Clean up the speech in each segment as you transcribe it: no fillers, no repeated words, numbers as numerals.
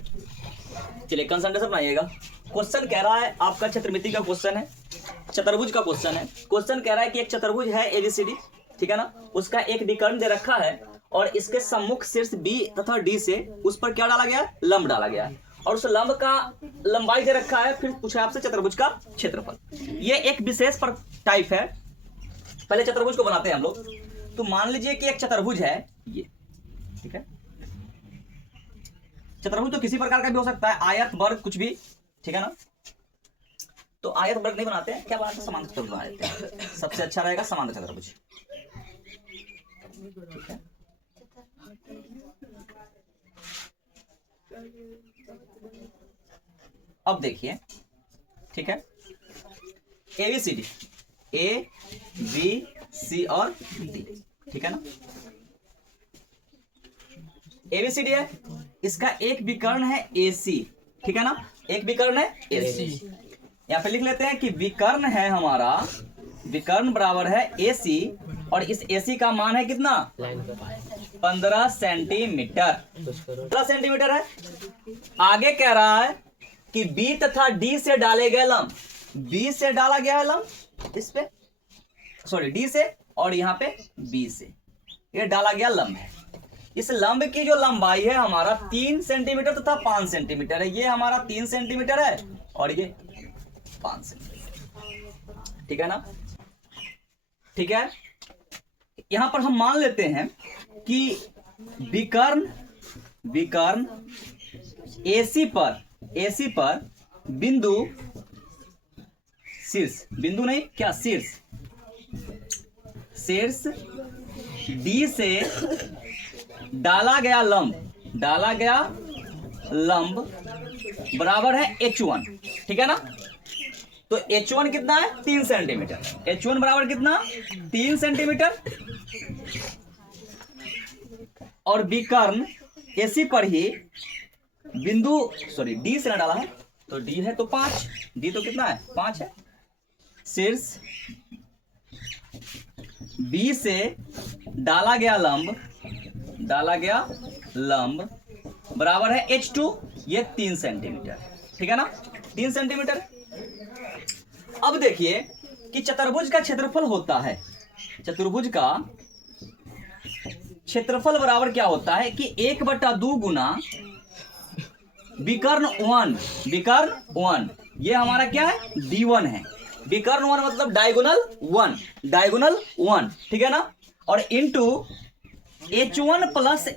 चलिए कंसंट्रेशन बनाइएगा। क्वेश्चन कह रहा है आपका क्षेत्रमिति का क्वेश्चन है, चतुर्भुज का क्वेश्चन है। क्वेश्चन कह रहा है कि एक चतुर्भुज है एबीसीडी, ठीक है ना, उसका एक विकर्ण दे रखा है और इसके सम्मुख शीर्ष बी तथा डी से उस पर क्या डाला गया, लंब डाला गया है, और उस लंब का लंबाई दे रखा है। फिर पूछा आपसे चतुर्भुज का क्षेत्रफल। ये एक विशेष पर टाइप है। पहले चतुर्भुज को बनाते हैं हम लोग। तो मान लीजिए कि एक चतुर्भुज है ये, ठीक है। चतुर्भुज तो किसी प्रकार का भी हो सकता है, आयत वर्ग कुछ भी, ठीक है ना। तो आयत वर्ग नहीं बनाते हैं, क्या बनाते हैं, समांतर चतुर्भुज बना लेते हैं। सबसे अच्छा रहेगा समांतर चतुर्भुज, ठीक है। अब देखिए, ठीक है, एबीसीडी, ए बी सी और डी, ठीक है ना। एबीसीडी है, इसका एक विकर्ण है एसी, ठीक है ना, एक विकर्ण है एसी। यहां पे लिख लेते हैं कि विकर्ण है हमारा, विकर्ण बराबर है एसी, और इस एसी का मान है कितना, 15 सेंटीमीटर, 15 सेंटीमीटर है। आगे कह रहा है कि बी तथा डी से डाले गए लंब, बी से डाला गया है लंब इस पे, सॉरी डी से, और यहाँ पे बी से ये डाला गया लंब है। इस लंब की जो लंबाई है हमारा 3 सेंटीमीटर तथा 5 सेंटीमीटर है। ये हमारा 3 सेंटीमीटर है और ये 5 सेंटीमीटर, ठीक है ना, ठीक है। यहां पर हम मान लेते हैं कि विकर्ण एसी पर बिंदु शीर्ष, बिंदु नहीं क्या, शीर्ष डी से डाला गया लंब बराबर है H1, ठीक है ना। तो H1 कितना है, 3 सेंटीमीटर। H1 बराबर कितना, 3 सेंटीमीटर। और विकर्ण एसी पर ही बिंदु, सॉरी डी से ना डाला है, तो डी है तो 5, डी तो कितना है, 5 है। शीर्ष बी से डाला गया लंब बराबर है H2, ये 3 सेंटीमीटर, ठीक है ना, 3 सेंटीमीटर। अब देखिए कि चतुर्भुज का क्षेत्रफल होता है, चतुर्भुज का क्षेत्रफल बराबर क्या होता है कि 1/2 गुना विकर्ण 1, ये हमारा क्या है, D1 है। विकर्ण 1 मतलब डायगोनल 1, ठीक है ना, और इंटू H1 प्लस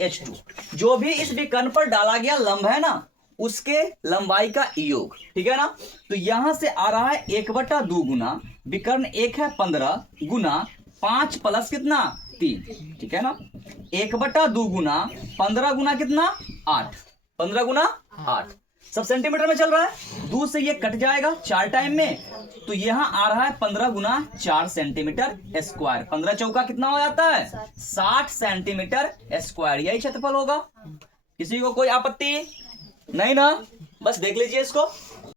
H2, जो भी इस विकर्ण पर डाला गया लंब है ना, उसके लंबाई का योग, ठीक है ना। तो यहां से आ रहा है 1/2 गुना, विकर्ण 1 है 15 गुना 5 प्लस कितना, 3, ठीक है ना। 1/2 गुना 15 गुना कितना, 8, 15 गुना 8, सब सेंटीमीटर में चल रहा है। 2 से ये कट जाएगा 4 टाइम में, तो यहां आ रहा है 15 गुना 4 सेंटीमीटर स्क्वायर। 15 चौका कितना हो जाता है, 60 सेंटीमीटर स्क्वायर, यही क्षेत्रफल होगा। किसी को कोई आपत्ति नहीं ना, बस देख लीजिए इसको।